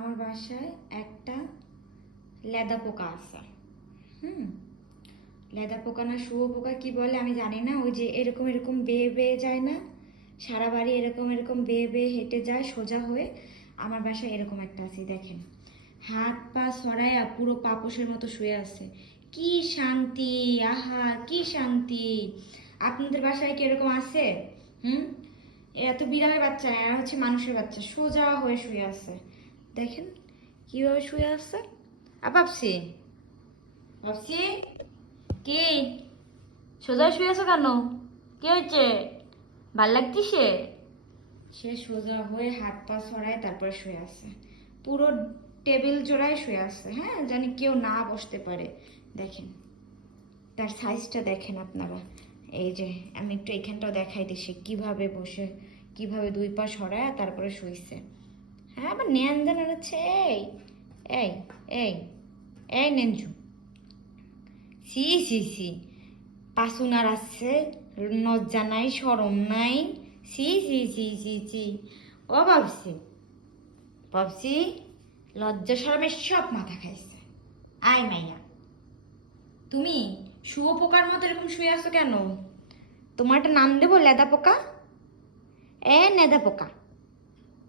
আমার বাসায় একটা লেদা পোকা আছে। হুম? লেদা পোকা না শুয়ো পোকা কি বলে আমি জানি না। ওই যে এরকম এরকম বেয়ে বেয়ে যায় না? সারা বাড়ি এরকম এরকম বেয়ে বেয়ে হেঁটে যায় সোজা হয়ে। আমার বাসায় এরকম একটা আছে, দেখেন। হাত পা ছড়াইয়া পুরো পাপোশের মতো শুয়ে আছে। কি শান্তি, আহা, কি শান্তি। আপনাদের বাসায় কি এরকম আছে? হুম? এরা তো বিড়ালের বাচ্চা না এরা হচ্ছে মানুষের বাচ্চা। সোজা হয়ে শুয়ে আছে। দেখেন, কীভাবে শুয়ে আছে? আ পাপসি পাপসি কি? সোজা শুয়ে আছো কেন? কি হয়েছে? ভালো লাগতিছে? সে সোজা হয়ে হাত পা ছড়ায় তারপরে শুয়ে আছে। পুরো টেবিল জোড়ায় শুয়ে আছে হ্যাঁ? জানি কেউ না বসতে পারে। দেখেন, তার সাইজটা দেখেন আপনারা। এই যে, আমি একটু এখানটাও দেখাই সে কীভাবে বসে, কীভাবে দুই পা সরায় তারপরে হ্যাঁ আবার ন্যান দেন হচ্ছে এই এই এই এই নেনজু। সি সি সি। পাসুনার আছে লজ্জা নাই সরম নাই। সি সি সি সি সি। ও ভাবছি ভাবছি লজ্জা সরমের সব মাথা খাইছে। আয় মাইয়া। তুমি শুয়ো পোকার মতো এরকম শুয়ে আছো কেন? তোমার একটা নাম দেবো, লেদা পোকা? এ, নেদা পোকা।